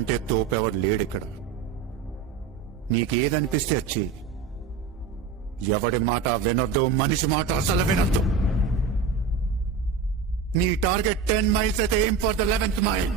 అంటే తోపెవడు లేడిక్కడ. నీకేదనిపిస్తే వచ్చి ఎవడి మాట వినొద్దు, మనిషి మాట అసలు వినొద్దు. నీ టార్గెట్ 10 మైల్స్ అయితే aim for the 11th mile.